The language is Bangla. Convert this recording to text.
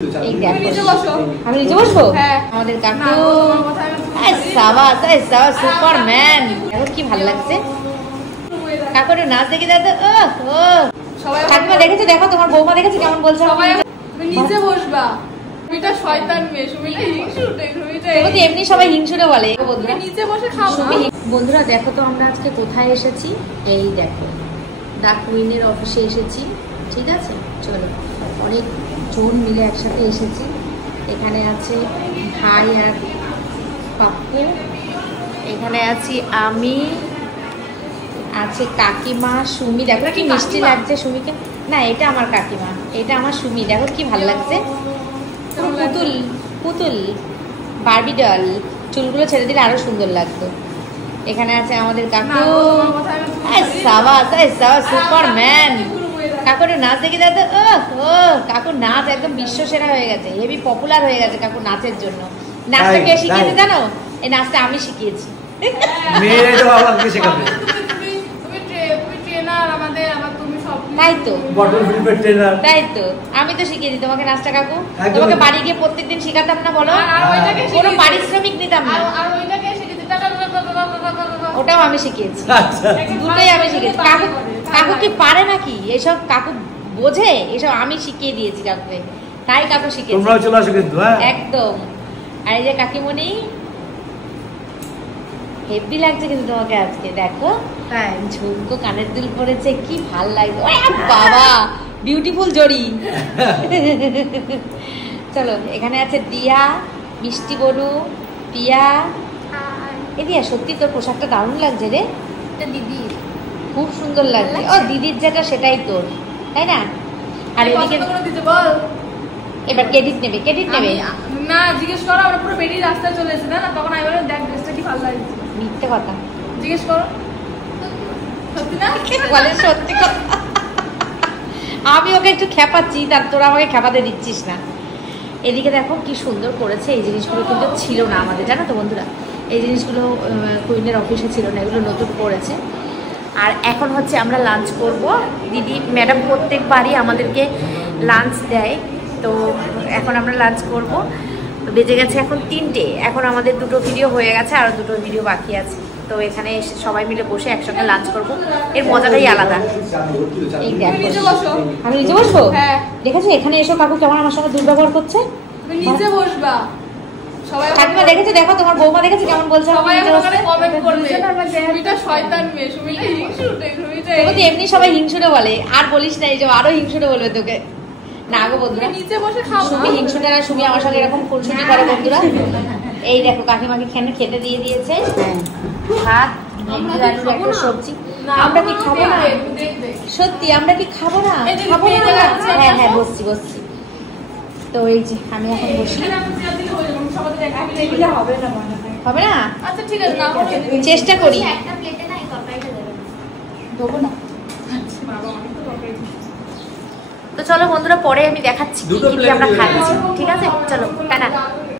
আমি নিচে বসবো। আমাদের কাকু সুপারম্যান, এখন কি ভালো লাগছে। কাকুর নাচ দেখে দাদা কাকিমা দেখেছে, দেখো তোমার বৌমা দেখেছে কেমন বলছে। নিচে বসবা, সুমিটা শয়তান মেয়ে, সুমিটা হিংসুটে, এমনি সবাই হিংসুটে বলে। নিচে বসে খাও। বন্ধুরা দেখো তো আমরা আজকে কোথায় এসেছি। এই দেখো দা কুইনের অফিসে এসেছি, ঠিক আছে। চলো অনেক জন মিলে একসাথে এসেছি। এখানে আছে ভাই আর পাপ্পু, এখানে আছি আমি, আছে কাকিমা সুমি। দেখো কি মিষ্টি লাগছে সুমিকে। না এটা আমার কাকিমা, এটা আমার সুমি। দেখো কি ভালো লাগছে, পুতুল পুতুল বারবি ডল। চুলগুলো ছেড়ে দিলে আরো সুন্দর লাগতো। এখানে আছে আমাদের কাকু সুপারম্যান। কাকুর নাচ দেখে দাদা কাকুর নাচ একদম বিশ্ব সেরা হয়ে গেছে, হেভি পপুলার হয়ে গেছে কাকুর নাচের জন্য। নাচটা কে শিখিয়েছে জানো? এই নাচটা আমি শিখিয়েছি। তাই তো তাই তো আমি তো শিখিয়েছি তোমাকে নাচটা কাকু। তোমাকে বাড়ি গিয়ে প্রত্যেকদিন শিখাতাম না বলো, কোনো পারিশ্রমিক নিতাম না। ওটাও আমি শিখিয়েছি, দুটোই আমি শিখেছি। কাকু কাকু কি পারে নাকি এসব? কাকু বোঝে এসব? আমি শিখিয়ে দিয়েছি কাকুকে, তাই কাকু শিখেছে একদম। আর এই যে কাকিমণি, হেভি লাগছে কিন্তু তোমাকে আজকে। দেখো ঝুমকো কানের দুল পড়েছে, কি ভাল লাগছে বাবা, বিউটিফুল জড়ি। চলো এখানে আছে দিয়া, মিষ্টি বনু, পিয়া। এ দিয়া সত্যি তোর পোশাকটা দারুণ লাগছে রে। দিদি খুব সুন্দর লাগছে। ও দিদির যেটা সেটাই তোর, তাই না? আর এদিকে এবার ক্রেডিট নেবে, ক্রেডিট নেবে না। জিজ্ঞেস করো, আমরা পুরো বেরিয়ে রাস্তায় চলে এসেছি না, তখন আমি বললাম দেখ ড্রেসটা কি ভালো লাগছে। মিথ্যে কথা জিজ্ঞেস করো, সত্যি না বলে সত্যি কথা। আমি ওকে একটু খেপাচ্ছি, তার তোরা আমাকে খেপাতে দিচ্ছিস না। এদিকে দেখো কি সুন্দর করেছে। এই জিনিসগুলো কিন্তু ছিল না আমাদের, জানো তো বন্ধুরা। এই জিনিসগুলো কুইনের অফিসে ছিল না, এগুলো নতুন করেছে। আর এখন হচ্ছে আমরা লাঞ্চ করব। দিদি ম্যাডাম প্রত্যেকবারই আমাদেরকে লাঞ্চ দেয়, তো এখন আমরা লাঞ্চ করব। বেজে গেছে এখন 3টে। এখন আমাদের 2টো ভিডিও হয়ে গেছে, আর 2টো ভিডিও বাকি আছে। তো এখানে এসে সবাই মিলে বসে একসঙ্গে লাঞ্চ করব, এর মজাটাই আলাদা। এই দেখো আমি নিচে বসবো। দেখেছো এখানে এসো কাকু কেমন আমার সঙ্গে দুর্ব্যবহার করছে। নিচে বসবা, কাকিমা দেখেছে, দেখো তোমার বৌমা দেখেছে কেমন বলছে। এমনি সবাই হিংসুটে বলে, আর বলিস না, এই যে আরো হিংসুটে বলবে তোকে। না গো বন্ধুরা, নিচে বসে খাও। সুমি হিংসুটে না, সুমি আমার সঙ্গে এরকম খুনসুটি করে বন্ধুরা। এই দেখো কাকিমাকে খেতে দিয়ে দিয়েছে ভাত, একটা সবজি। আমরা কি খাবো না? সত্যি আমরা কি খাবো না? খাবো না। হ্যাঁ হ্যাঁ বসছি বসছি। তো এই যে আমি এখন বসি। হবে না? আচ্ছা ঠিক আছে, চেষ্টা করি। তো চলো বন্ধুরা, পরে আমি দেখাচ্ছি কি আমরা খাচ্ছি, ঠিক আছে? চলো টাটা।